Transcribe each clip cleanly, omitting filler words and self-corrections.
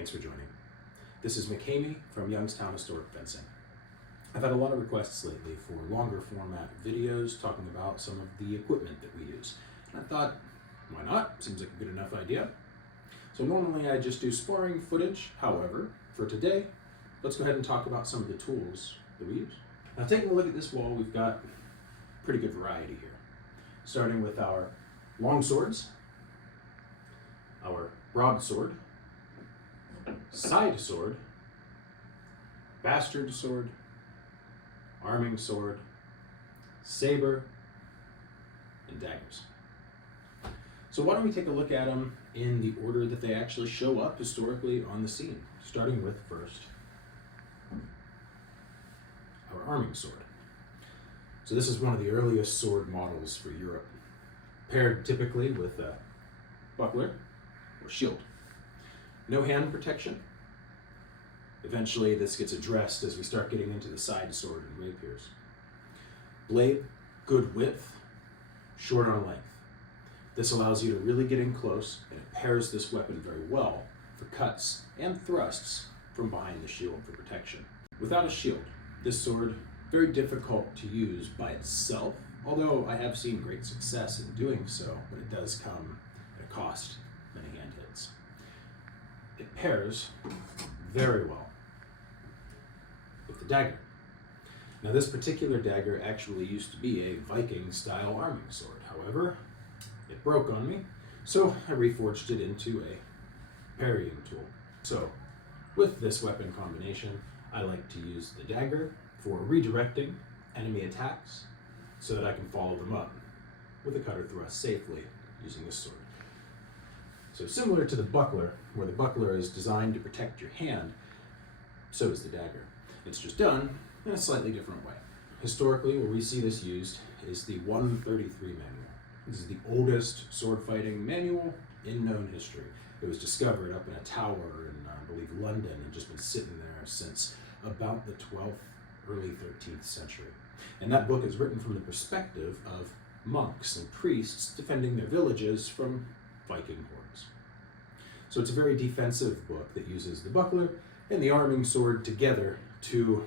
Thanks for joining. This is HEMA from Youngstown Historic Fencing. I've had a lot of requests lately for longer format videos talking about some of the equipment that we use. And I thought, why not? Seems like a good enough idea. So normally I just do sparring footage. However, for today, let's go ahead and talk about some of the tools that we use. Now taking a look at this wall, we've got pretty good variety here. Starting with our long swords, our broadsword, side sword, bastard sword, arming sword, saber, and daggers. So why don't we take a look at them in the order that they actually show up historically on the scene, starting with first our arming sword. So this is one of the earliest sword models for Europe, paired typically with a buckler or shield. No hand protection. Eventually this gets addressed as we start getting into the side sword and rapiers. Blade, good width, short on length. This allows you to really get in close, and it pairs this weapon very well for cuts and thrusts from behind the shield for protection. Without a shield, this sword, very difficult to use by itself, although I have seen great success in doing so, but it does come at a cost, many hand hits. It pairs very well with the dagger. Now this particular dagger actually used to be a Viking style arming sword. However, it broke on me, so I reforged it into a parrying tool. So with this weapon combination, I like to use the dagger for redirecting enemy attacks so that I can follow them up with a cutter thrust safely using this sword. So similar to the buckler, where the buckler is designed to protect your hand, so is the dagger. It's just done in a slightly different way. Historically, where we see this used is the 133 manual. This is the oldest sword fighting manual in known history. It was discovered up in a tower in, I believe, London, and just been sitting there since about the 12th, early 13th century. And that book is written from the perspective of monks and priests defending their villages from Viking hordes. So it's a very defensive book that uses the buckler and the arming sword together to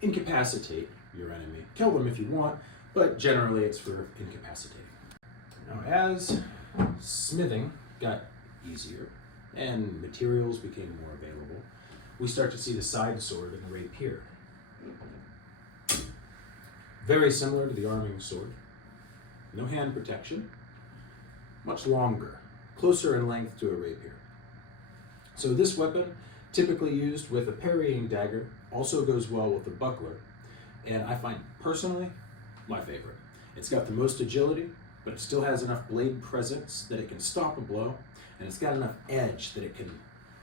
incapacitate your enemy. Kill them if you want, but generally it's for incapacitating. Now as smithing got easier and materials became more available, we start to see the side sword and the rapier. Very similar to the arming sword. No hand protection, much longer, closer in length to a rapier. So this weapon, typically used with a parrying dagger, also goes well with a buckler, and I find personally my favorite. It's got the most agility, but it still has enough blade presence that it can stop a blow, and it's got enough edge that it can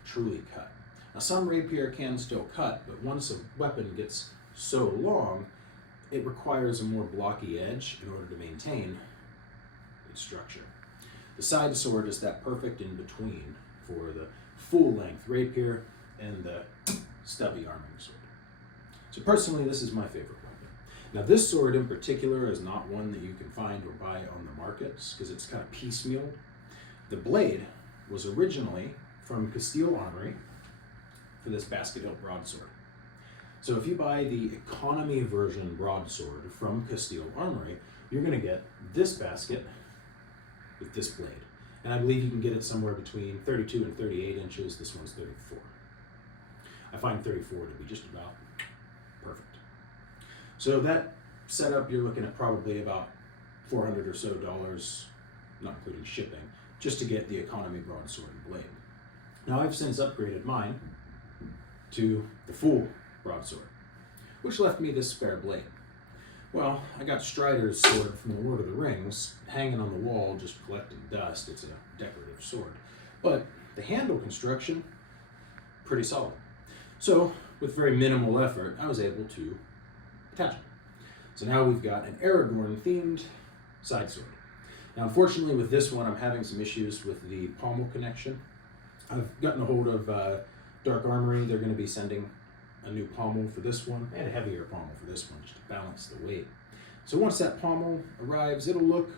truly cut. Now some rapier can still cut, but once a weapon gets so long, it requires a more blocky edge in order to maintain its structure. The side sword is that perfect in between for the full-length rapier and the stubby arming sword. So personally, this is my favorite weapon. Now this sword in particular is not one that you can find or buy on the markets because it's kind of piecemeal. The blade was originally from Castile Armory for this basket hilt broadsword. So if you buy the economy version broadsword from Castile Armory, you're going to get this basket with this blade. And I believe you can get it somewhere between 32 and 38 inches. This one's 34. I find 34 to be just about perfect. So that setup, you're looking at probably about $400 or so, not including shipping, just to get the economy broadsword and blade. Now I've since upgraded mine to the full broadsword, which left me this spare blade. Well, I got Strider's sword from the Lord of the Rings hanging on the wall just collecting dust. It's a decorative sword. But the handle construction, pretty solid. So with very minimal effort, I was able to attach it. So now we've got an Aragorn themed side sword. Now unfortunately with this one, I'm having some issues with the pommel connection. I've gotten a hold of Dark Armory. They're going to be sending a new pommel for this one and a heavier pommel for this one just to balance the weight. So once that pommel arrives, it'll look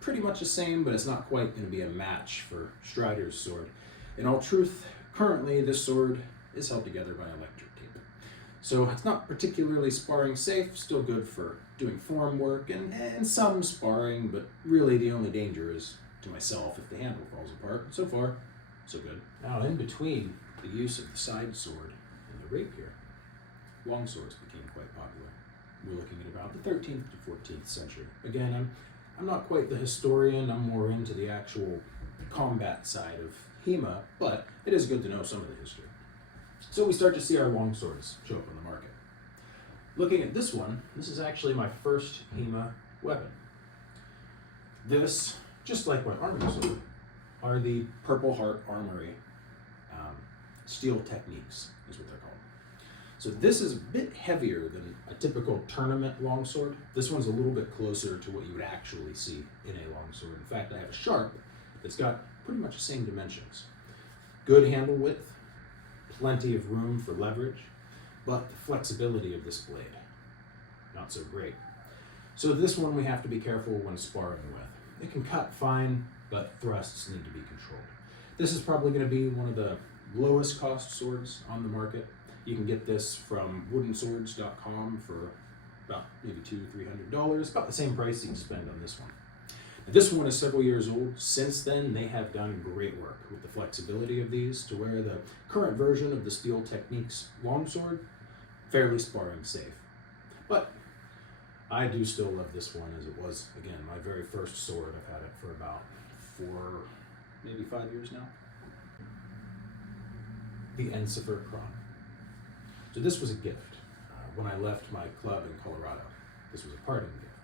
pretty much the same, but it's not quite going to be a match for Strider's sword. In all truth, Currently, this sword is held together by electric tape. So it's not particularly sparring safe, still good for doing form work and some sparring, but really the only danger is to myself if the handle falls apart. So far, so good. Now, in between the use of the side sword and the rapier, long swords became quite popular. We're looking at about the 13th to 14th century. Again, I'm not quite the historian, I'm more into the actual combat side of HEMA, but it is good to know some of the history. So we start to see our long swords show up on the market. Looking at this one, this is actually my first HEMA weapon. This, just like my arming sword, are the Purple Heart Armory steel techniques, is what they're called. So this is a bit heavier than a typical tournament longsword. This one's a little bit closer to what you would actually see in a longsword. In fact, I have a sharp that's got pretty much the same dimensions. Good handle width, plenty of room for leverage, but the flexibility of this blade, not so great. So this one we have to be careful when sparring with. It can cut fine, but thrusts need to be controlled. This is probably going to be one of the lowest cost swords on the market. You can get this from woodenswords.com for about maybe $200-300, about the same price you can spend on this one. Now, this one is several years old. Since then, they have done great work with the flexibility of these to where the current version of the Steel Techniques longsword, fairly sparring safe. But I do still love this one as it was, again, my very first sword. I've had it for about 4, maybe 5 years now. The Ensifer Kron. So this was a gift when I left my club in Colorado. This was a parting gift.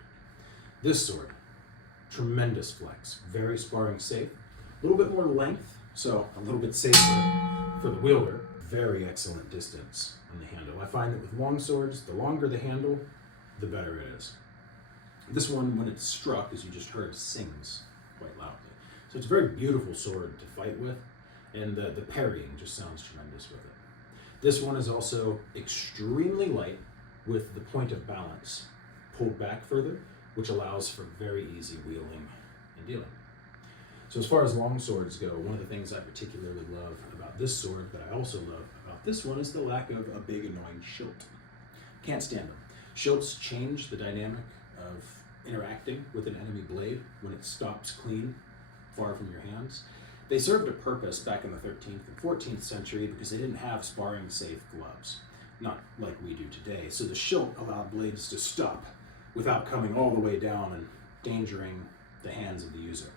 This sword, tremendous flex, very sparring safe, a little bit more length, so a little bit safer for the wielder. Very excellent distance on the handle. I find that with long swords, the longer the handle, the better it is. This one, when it's struck, as you just heard, sings quite loudly. So it's a very beautiful sword to fight with, and the parrying just sounds tremendous with it. This one is also extremely light with the point of balance pulled back further, which allows for very easy wielding and dealing. So as far as long swords go, one of the things I particularly love about this sword, but I also love about this one, is the lack of a big annoying shield. Can't stand them. Shields change the dynamic of interacting with an enemy blade when it stops clean, far from your hands. They served a purpose back in the 13th and 14th century because they didn't have sparring safe gloves, not like we do today. So the shield allowed blades to stop without coming all the way down and endangering the hands of the user.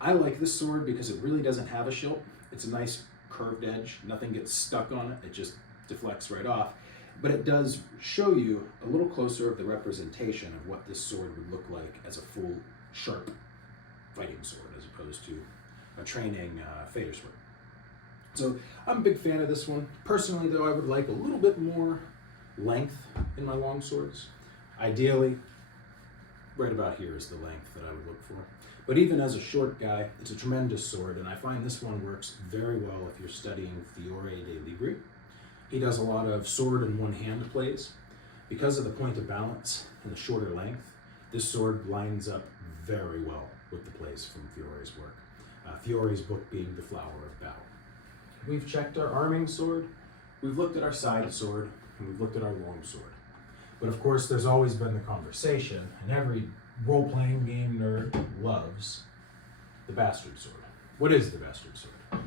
I like this sword because it really doesn't have a shield. It's a nice curved edge, nothing gets stuck on it, it just deflects right off. But it does show you a little closer of the representation of what this sword would look like as a full, sharp fighting sword as opposed to a training fader sword. So I'm a big fan of this one. Personally though, I would like a little bit more length in my long swords. Ideally, right about here is the length that I would look for. But even as a short guy, it's a tremendous sword, and I find this one works very well if you're studying Fiore de Libri. He does a lot of sword in one hand plays. Because of the point of balance and the shorter length, this sword lines up very well with the plays from Fiore's work. Fiore's book being The Flower of Battle. We've checked our arming sword, we've looked at our side sword, and we've looked at our long sword. But of course, there's always been the conversation, and every role-playing game nerd loves the bastard sword. What is the bastard sword?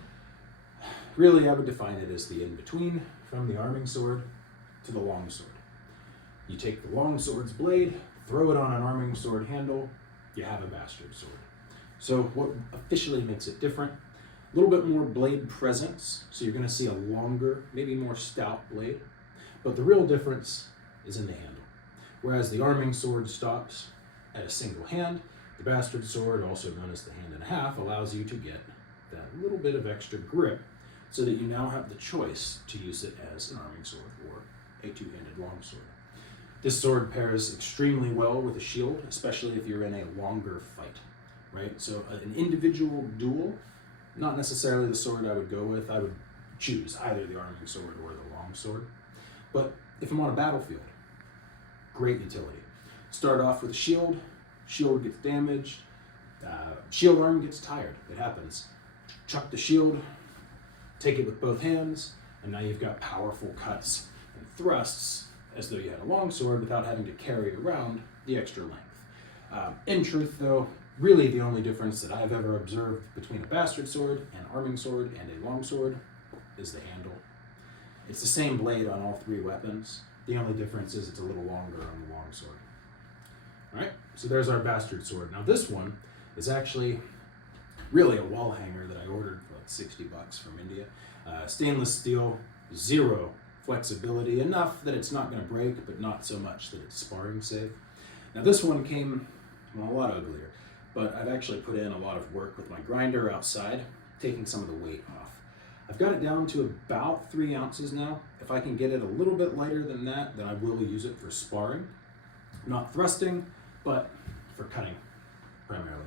Really, I would define it as the in-between from the arming sword to the long sword. You take the long sword's blade, throw it on an arming sword handle, you have a bastard sword. So what officially makes it different? A little bit more blade presence, so you're going to see a longer, maybe more stout blade. But the real difference is in the handle. Whereas the arming sword stops at a single hand, the bastard sword, also known as the hand and a half, allows you to get that little bit of extra grip so that you now have the choice to use it as an arming sword or a two-handed long sword. This sword pairs extremely well with a shield, especially if you're in a longer fight, right? So an individual duel, not necessarily the sword I would go with. I would choose either the arming sword or the long sword. But if I'm on a battlefield, great utility. Start off with a shield, shield gets damaged, shield arm gets tired, it happens. Chuck the shield, Take it with both hands, and now you've got powerful cuts and thrusts as though you had a long sword without having to carry around the extra length. In truth, though, really the only difference that I've ever observed between a bastard sword, an arming sword, and a long sword is the handle. It's the same blade on all three weapons. The only difference is it's a little longer on the long sword. All right, so there's our bastard sword. Now this one is actually really a wall hanger that I ordered for like 60 bucks from India. Stainless steel, zero flexibility, enough that it's not going to break, but not so much that it's sparring safe. Now this one came, well, a lot uglier, but I've actually put in a lot of work with my grinder outside, taking some of the weight off. I've got it down to about 3 ounces now. If I can get it a little bit lighter than that, then I will use it for sparring. Not thrusting, but for cutting primarily.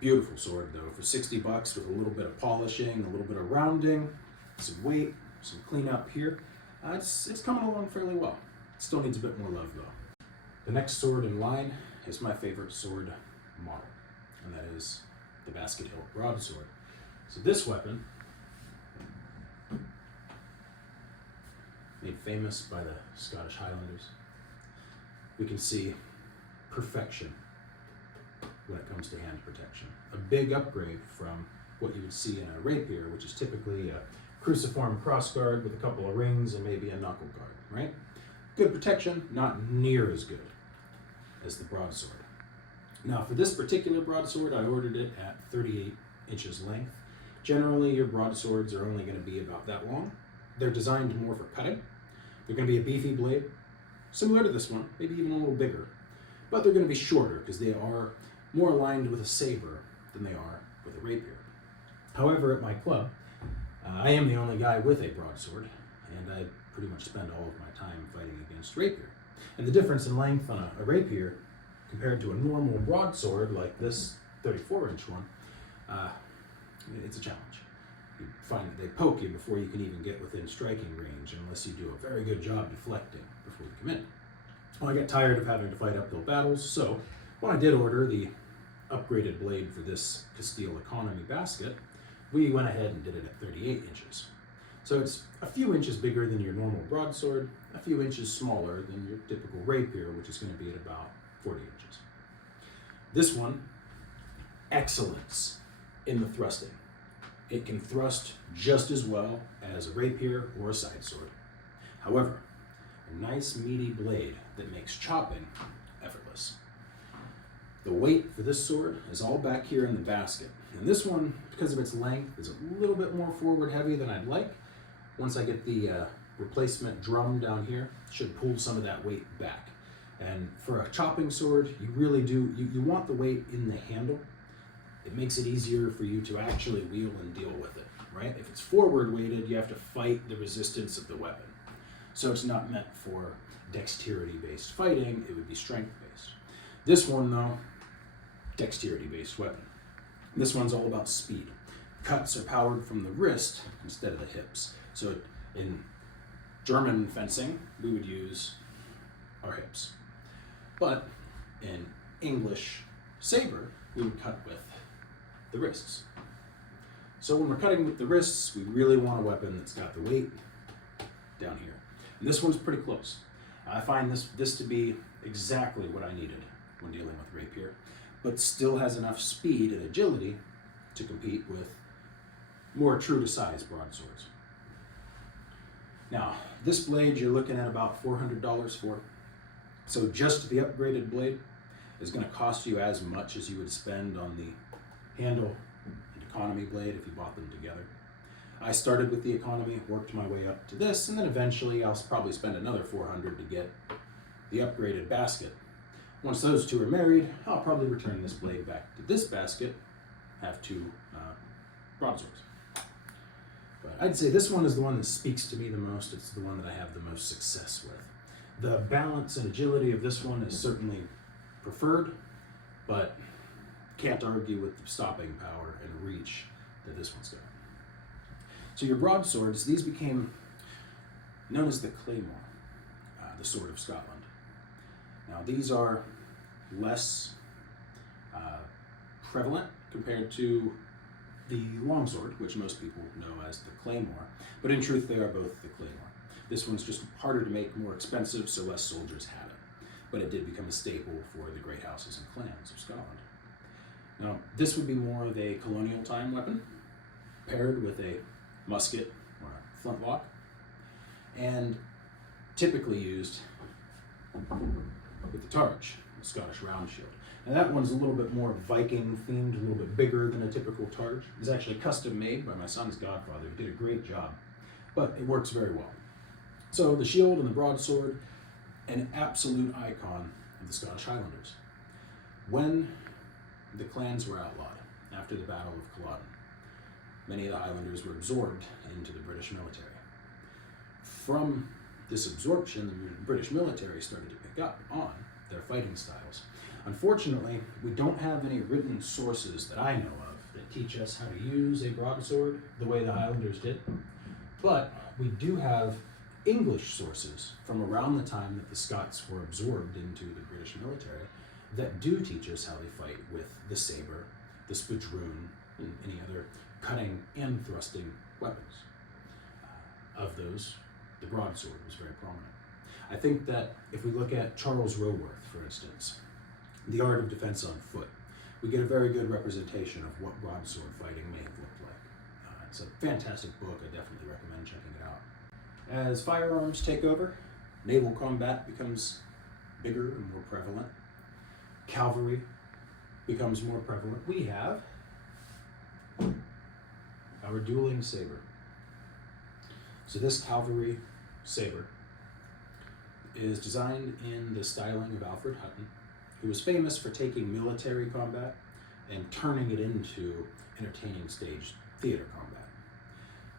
Beautiful sword though, for 60 bucks with a little bit of polishing, a little bit of rounding, some weight, some cleanup here. It's coming along fairly well. Still needs a bit more love though. The next sword in line is my favorite sword model, and that is the Basket Hilt broadsword. So this weapon, made famous by the Scottish Highlanders, we can see perfection when it comes to hand protection. A big upgrade from what you would see in a rapier, which is typically a cruciform crossguard with a couple of rings and maybe a knuckle guard, right? Good protection, not near as good as the broadsword. Now for this particular broadsword, I ordered it at 38 inches length. Generally, your broadswords are only going to be about that long. They're designed more for cutting. They're going to be a beefy blade, similar to this one, maybe even a little bigger, but they're going to be shorter because they are more aligned with a saber than they are with a rapier. However, at my club, I am the only guy with a broadsword, and I pretty much spend all of my time fighting against rapier. And the difference in length on a rapier compared to a normal broadsword like this 34-inch one, it's a challenge. You find that they poke you before you can even get within striking range, unless you do a very good job deflecting before you come in. Well, I got tired of having to fight uphill battles, so when I did order the upgraded blade for this Castile Economy basket, we went ahead and did it at 38 inches. So it's a few inches bigger than your normal broadsword, a few inches smaller than your typical rapier, which is going to be at about 40 inches. This one, excellence in the thrusting. It can thrust just as well as a rapier or a side sword. However, a nice meaty blade that makes chopping effortless. The weight for this sword is all back here in the basket. And this one, because of its length, is a little bit more forward heavy than I'd like. Once I get the replacement drum down here, it should pull some of that weight back. And for a chopping sword, you really do, you want the weight in the handle. It makes it easier for you to actually wheel and deal with it, right? If it's forward weighted, you have to fight the resistance of the weapon. So it's not meant for dexterity-based fighting, it would be strength-based. This one, though, dexterity-based weapon. This one's all about speed. Cuts are powered from the wrist instead of the hips. So in German fencing, we would use our hips. But in English saber, we would cut with the wrists. So when we're cutting with the wrists, we really want a weapon that's got the weight down here. And this one's pretty close. I find this to be exactly what I needed when dealing with rapier, but still has enough speed and agility to compete with more true to size broadswords. Now, this blade you're looking at about $400 for. So just the upgraded blade is going to cost you as much as you would spend on the handle and economy blade if you bought them together. I started with the economy, worked my way up to this, and then eventually I'll probably spend another $400 to get the upgraded basket. Once those two are married, I'll probably return this blade back to this basket, have two broadswords. But I'd say this one is the one that speaks to me the most. It's the one that I have the most success with. The balance and agility of this one is certainly preferred, but can't argue with the stopping power and reach that this one's got. So your broadswords, these became known as the claymore, the sword of Scotland. Now these are less prevalent compared to the longsword, which most people know as the claymore, but in truth they are both the claymore. This one's just harder to make, more expensive, so less soldiers had it. But it did become a staple for the great houses and clans of Scotland. Now, this would be more of a colonial time weapon, paired with a musket or a flintlock, and typically used with the targe, the Scottish round shield. Now that one's a little bit more Viking themed, a little bit bigger than a typical targe. It's actually custom made by my son's godfather, who did a great job, but it works very well. So the shield and the broadsword, an absolute icon of the Scottish Highlanders. When the clans were outlawed after the Battle of Culloden, many of the Highlanders were absorbed into the British military. From this absorption, the British military started to pick up on their fighting styles. Unfortunately, we don't have any written sources that I know of that teach us how to use a broadsword the way the Highlanders did, but we do have English sources from around the time that the Scots were absorbed into the British military that do teach us how they fight with the saber, the spadroon, and any other cutting and thrusting weapons. Of those, the broadsword was very prominent. I think that if we look at Charles Roworth, for instance, The Art of Defense on Foot, we get a very good representation of what broadsword fighting may have looked like. It's a fantastic book. I definitely recommend checking it out. As firearms take over, naval combat becomes bigger and more prevalent. Cavalry becomes more prevalent. We have our dueling saber. So this cavalry saber is designed in the styling of Alfred Hutton, who was famous for taking military combat and turning it into entertaining stage theater combat.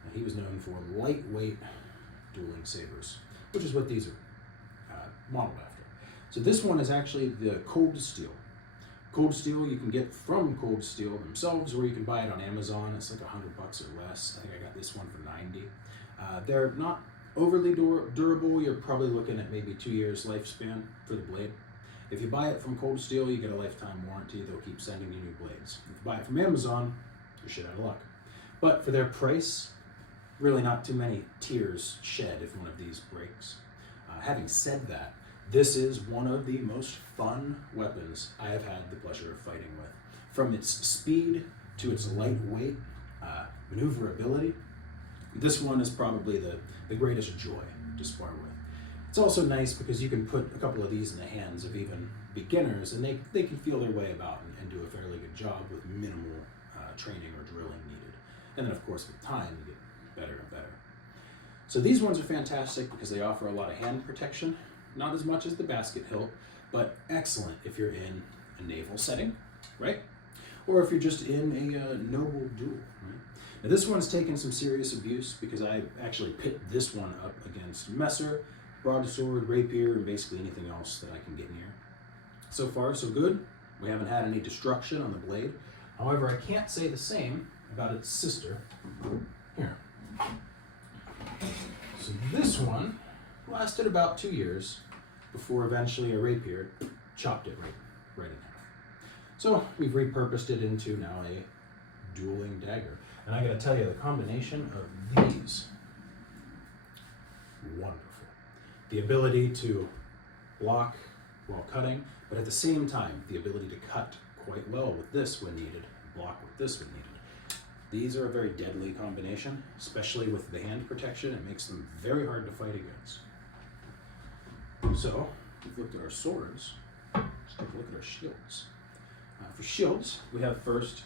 And he was known for lightweight dueling sabers, which is what these are modeled after. So this one is actually the Cold Steel. Cold Steel you can get from Cold Steel themselves, or you can buy it on Amazon. It's like $100 or less. I think I got this one for $90. They're not overly durable. You're probably looking at maybe 2 years lifespan for the blade. If you buy it from Cold Steel, you get a lifetime warranty. They'll keep sending you new blades. If you buy it from Amazon, you're shit out of luck. But for their price, really not too many tears shed if one of these breaks. Having said that, this is one of the most fun weapons I have had the pleasure of fighting with. From its speed to its lightweight maneuverability, this one is probably the greatest joy to spar with. It's also nice because you can put a couple of these in the hands of even beginners, and they can feel their way about and do a fairly good job with minimal training or drilling needed. And then of course with time you get better and better. So these ones are fantastic because they offer a lot of hand protection, not as much as the basket hilt, but excellent if you're in a naval setting, right? Or if you're just in a noble duel, right? Now this one's taken some serious abuse because I actually pit this one up against Messer, broadsword, rapier, and basically anything else that I can get near. So far, so good. We haven't had any destruction on the blade. However, I can't say the same about its sister. Here. So this one lasted about 2 years before eventually a rapier chopped it right in half. So we've repurposed it into now a dueling dagger. And I gotta tell you, the combination of these, wonderful. The ability to block while cutting, but at the same time, the ability to cut quite well with this when needed, block with this when needed. These are a very deadly combination, especially with the hand protection. It makes them very hard to fight against. So, we've looked at our swords. Let's take a look at our shields. For shields, we have first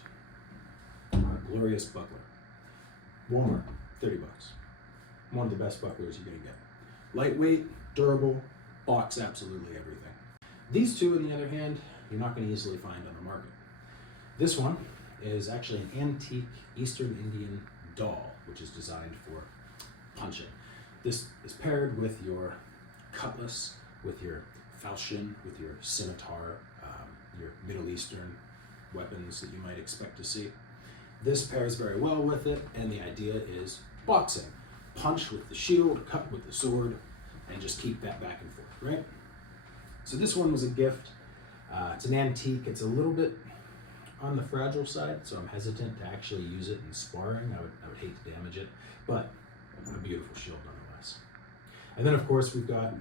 our glorious buckler. Walmart, $30. One of the best bucklers you're gonna get. Lightweight, durable, box absolutely everything. These two, on the other hand, you're not gonna easily find on the market. This one is actually an antique Eastern Indian doll, which is designed for punching. This is paired with your cutlass, with your falchion, with your scimitar, your Middle Eastern weapons that you might expect to see. This pairs very well with it, and the idea is boxing. Punch with the shield, cut with the sword, and just keep that back and forth, right? So this one was a gift. It's an antique. It's a little bit on the fragile side, so I'm hesitant to actually use it in sparring. I would hate to damage it, but a beautiful shield nonetheless. And then of course we've got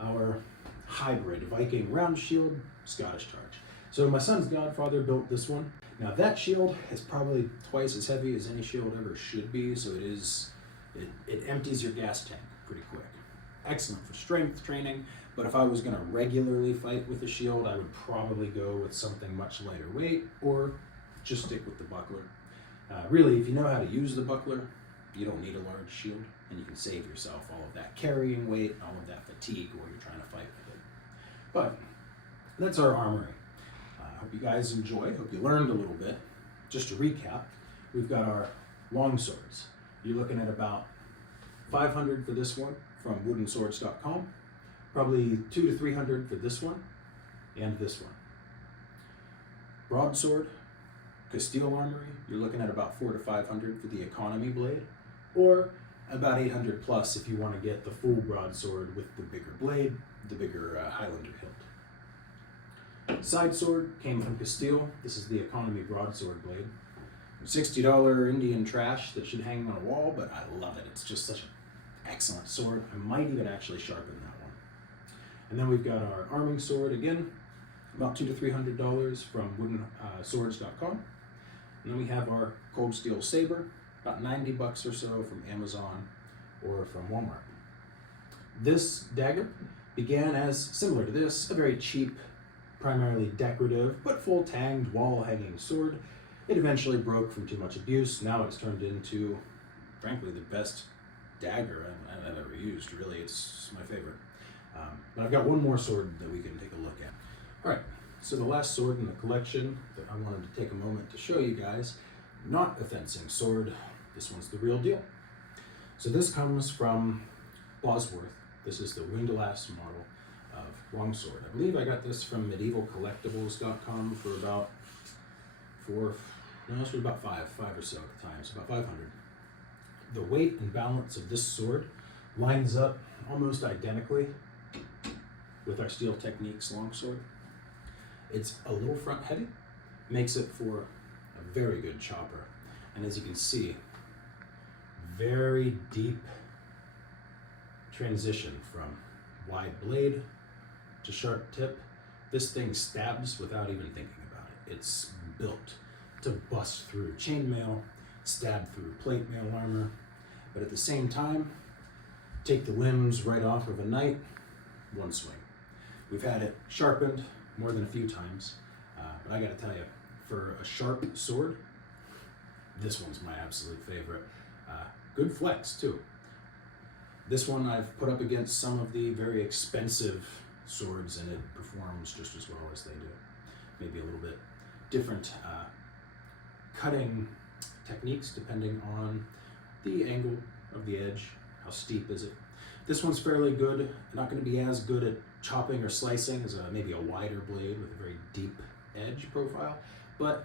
our hybrid Viking round shield Scottish Charge. So my son's godfather built this one. Now that shield is probably twice as heavy as any shield ever should be, so it empties your gas tank pretty quick. Excellent for strength training, but if I was going to regularly fight with a shield, I would probably go with something much lighter weight or just stick with the buckler. Really, if you know how to use the buckler, you don't need a large shield, and you can save yourself all of that carrying weight, all of that fatigue while you're trying to fight with it. But that's our armory. I hope you guys enjoyed, hope you learned a little bit. Just to recap, we've got our long swords. You're looking at about $500 for this one from woodenswords.com, probably $200 to $300 for this one and this one. Broadsword, Castile Armory, you're looking at about $400 to $500 for the economy blade, or about $800 plus if you want to get the full broadsword with the bigger blade, the bigger Highlander hilt. Side sword came from Castile. This is the economy broadsword blade. $60 Indian trash that should hang on a wall, but I love it. It's just such an excellent sword. I might even actually sharpen that one. And then we've got our arming sword again, about $200 to $300 from woodenswords.com. And then we have our cold steel saber, about $90 or so from Amazon or from Walmart. This dagger began as similar to this, a very cheap, primarily decorative, but full tanged wall-hanging sword. It eventually broke from too much abuse. Now it's turned into, frankly, the best dagger I've ever used. Really, it's my favorite. But I've got one more sword that we can take a look at. All right, so the last sword in the collection that I wanted to take a moment to show you guys, not a fencing sword. This one's the real deal. So this comes from Bosworth. This is the windlass model of longsword. I believe I got this from medievalcollectibles.com for about five or so at the time, so about 500. The weight and balance of this sword lines up almost identically with our Steel Techniques longsword. It's a little front heavy, makes it for a very good chopper. And as you can see, very deep transition from wide blade to sharp tip. This thing stabs without even thinking about it. It's built to bust through chainmail, stab through plate mail armor, but at the same time, take the limbs right off of a knight, one swing. We've had it sharpened more than a few times, but I gotta tell you, for a sharp sword, this one's my absolute favorite. Good flex too. This one I've put up against some of the very expensive swords and it performs just as well as they do. Maybe a little bit different cutting techniques depending on the angle of the edge, how steep is it. This one's fairly good, not going to be as good at chopping or slicing as maybe a wider blade with a very deep edge profile, but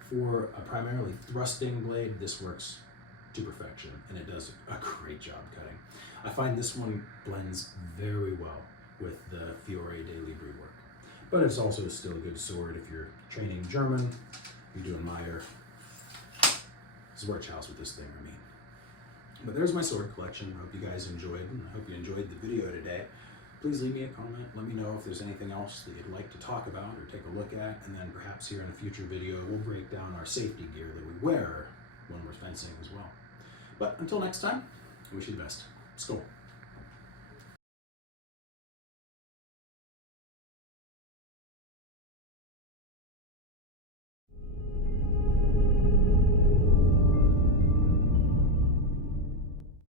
for a primarily thrusting blade, this works to perfection, and it does a great job cutting. I find this one blends very well with the Fiore de Libri work, but it's also still a good sword if you're training German, you're doing Meyer. Zwerchhaus with this thing, I mean. But there's my sword collection. I hope you guys enjoyed, and I hope you enjoyed the video today. Please leave me a comment. Let me know if there's anything else that you'd like to talk about or take a look at, and then perhaps here in a future video, we'll break down our safety gear that we wear when we're fencing as well. But until next time, I wish you the best. Skål.